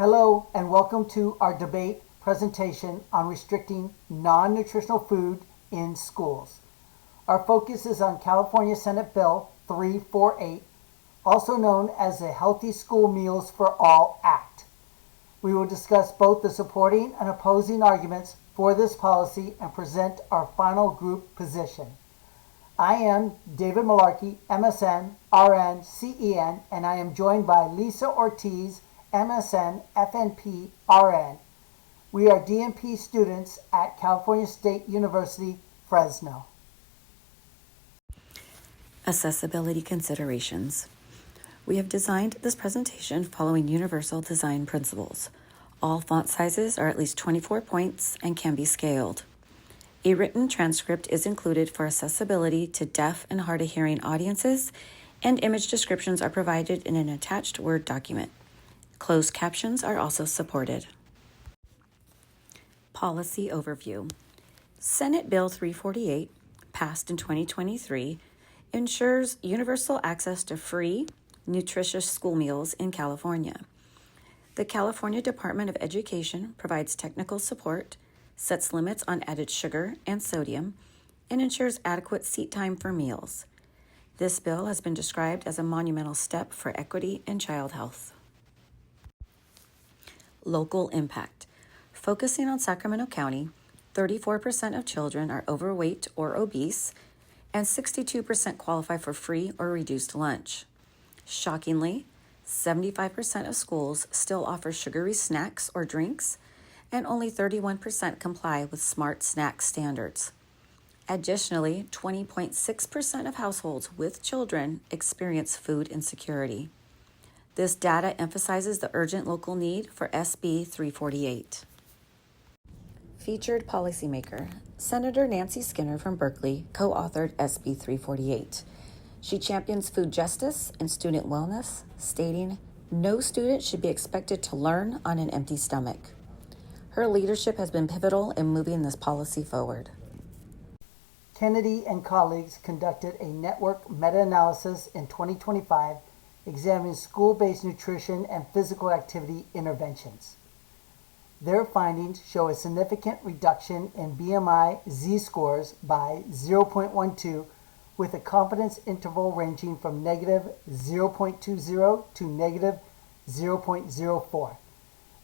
Hello and welcome to our debate presentation on restricting non-nutritional food in schools. Our focus is on California Senate Bill 348, also known as the Healthy School Meals for All Act. We will discuss both the supporting and opposing arguments for this policy and present our final group position. I am David Malarkey, MSN, RN, CEN, and I am joined by Lisa Ortiz, MSN, FNP, RN. We are DNP students at California State University, Fresno. Accessibility considerations. We have designed this presentation following universal design principles. All font sizes are at least 24 points and can be scaled. A written transcript is included for accessibility to deaf and hard-of-hearing audiences, and image descriptions are provided in an attached Word document. Closed captions are also supported. Policy overview. Senate Bill 348, passed in 2023, ensures universal access to free, nutritious school meals in California. The California Department of Education provides technical support, sets limits on added sugar and sodium, and ensures adequate seat time for meals. This bill has been described as a monumental step for equity and child health. Local impact. Focusing on Sacramento County, 34% of children are overweight or obese, and 62% qualify for free or reduced lunch. Shockingly, 75% of schools still offer sugary snacks or drinks, and only 31% comply with smart snack standards. Additionally, 20.6% of households with children experience food insecurity. This data emphasizes the urgent local need for SB 348. Featured policymaker. Senator Nancy Skinner from Berkeley co-authored SB 348. She champions food justice and student wellness, stating, "No student should be expected to learn on an empty stomach." Her leadership has been pivotal in moving this policy forward. Kennedy and colleagues conducted a network meta-analysis in 2025 examining school-based nutrition and physical activity interventions. Their findings show a significant reduction in BMI Z-scores by 0.12 with a confidence interval ranging from negative 0.20 to negative 0.04.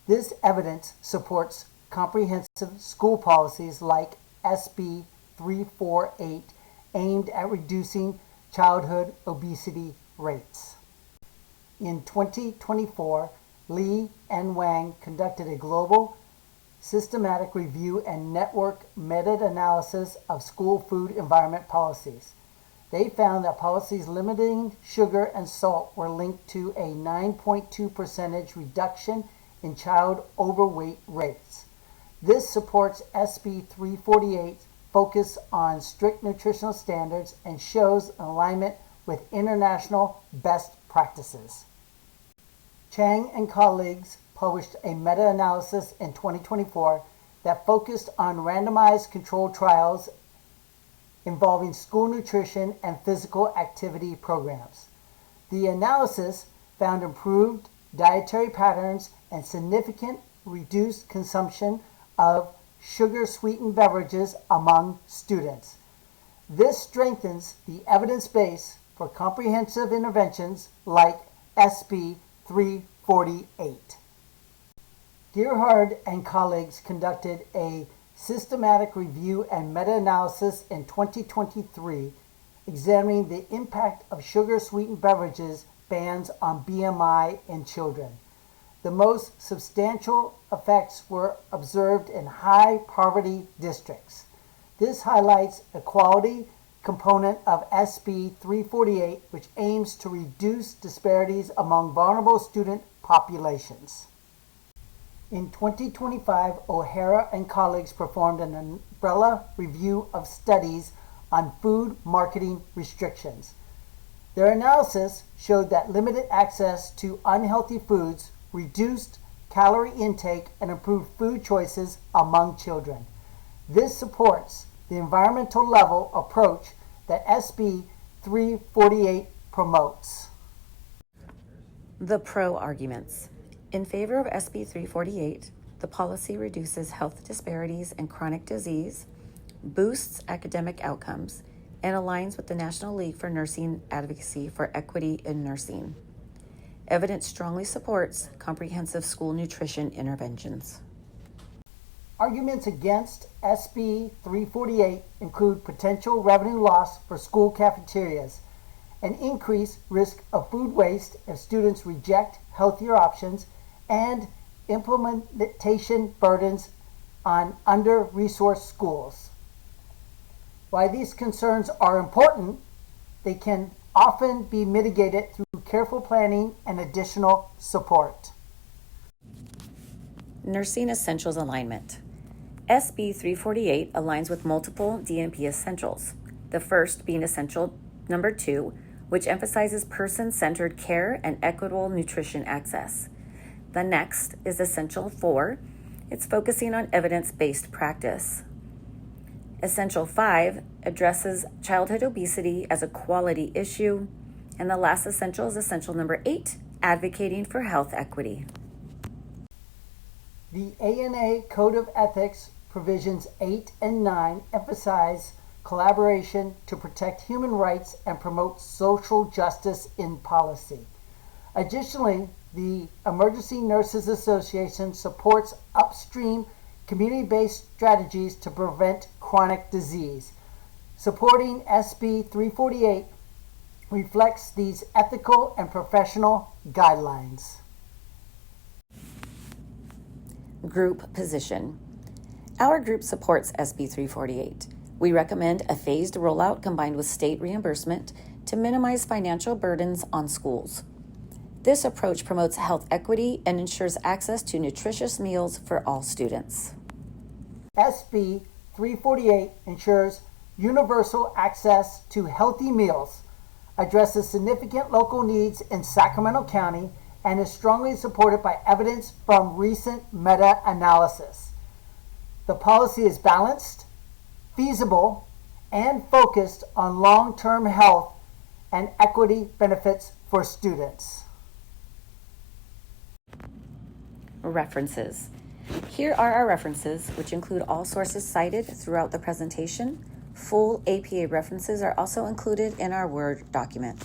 This evidence supports comprehensive school policies like SB 348 aimed at reducing childhood obesity rates. In 2024, Lee and Wang conducted a global, systematic review and network meta-analysis of school food environment policies. They found that policies limiting sugar and salt were linked to a 9.2% reduction in child overweight rates. This supports SB 348's focus on strict nutritional standards and shows an alignment with international best practices. Chang and colleagues published a meta-analysis in 2024 that focused on randomized controlled trials involving school nutrition and physical activity programs. The analysis found improved dietary patterns and significant reduced consumption of sugar-sweetened beverages among students. This strengthens the evidence base for comprehensive interventions like SB 348. Gerhard and colleagues conducted a systematic review and meta-analysis in 2023 examining the impact of sugar-sweetened beverages bans on BMI in children. The most substantial effects were observed in high poverty districts. This highlights a quality component of SB 348, which aims to reduce disparities among vulnerable student populations. In 2025, O'Hara and colleagues performed an umbrella review of studies on food marketing restrictions. Their analysis showed that limited access to unhealthy foods reduced calorie intake and improved food choices among children. This supports the environmental level approach that SB 348 promotes. The pro arguments. In favor of SB 348, the policy reduces health disparities and chronic disease, boosts academic outcomes, and aligns with the National League for Nursing Advocacy for Equity in Nursing. Evidence strongly supports comprehensive school nutrition interventions. Arguments against SB 348 include potential revenue loss for school cafeterias, an increased risk of food waste if students reject healthier options, and implementation burdens on under-resourced schools. While these concerns are important, they can often be mitigated through careful planning and additional support. Nursing Essentials Alignment. SB 348 aligns with multiple DNP essentials, the first being Essential Number 2, which emphasizes person-centered care and equitable nutrition access. The next is Essential 4. It's focusing on evidence-based practice. Essential 5 addresses childhood obesity as a quality issue. And the last essential is Essential Number 8, advocating for health equity. The ANA Code of Ethics Provisions 8 and 9 emphasize collaboration to protect human rights and promote social justice in policy. Additionally, the Emergency Nurses Association supports upstream community-based strategies to prevent chronic disease. Supporting SB 348 reflects these ethical and professional guidelines. Group position. Our group supports SB 348. We recommend a phased rollout combined with state reimbursement to minimize financial burdens on schools. This approach promotes health equity and ensures access to nutritious meals for all students. SB 348 ensures universal access to healthy meals, addresses significant local needs in Sacramento County, and is strongly supported by evidence from recent meta-analysis. The policy is balanced, feasible, and focused on long-term health and equity benefits for students. References. Here are our references, which include all sources cited throughout the presentation. Full APA references are also included in our Word document.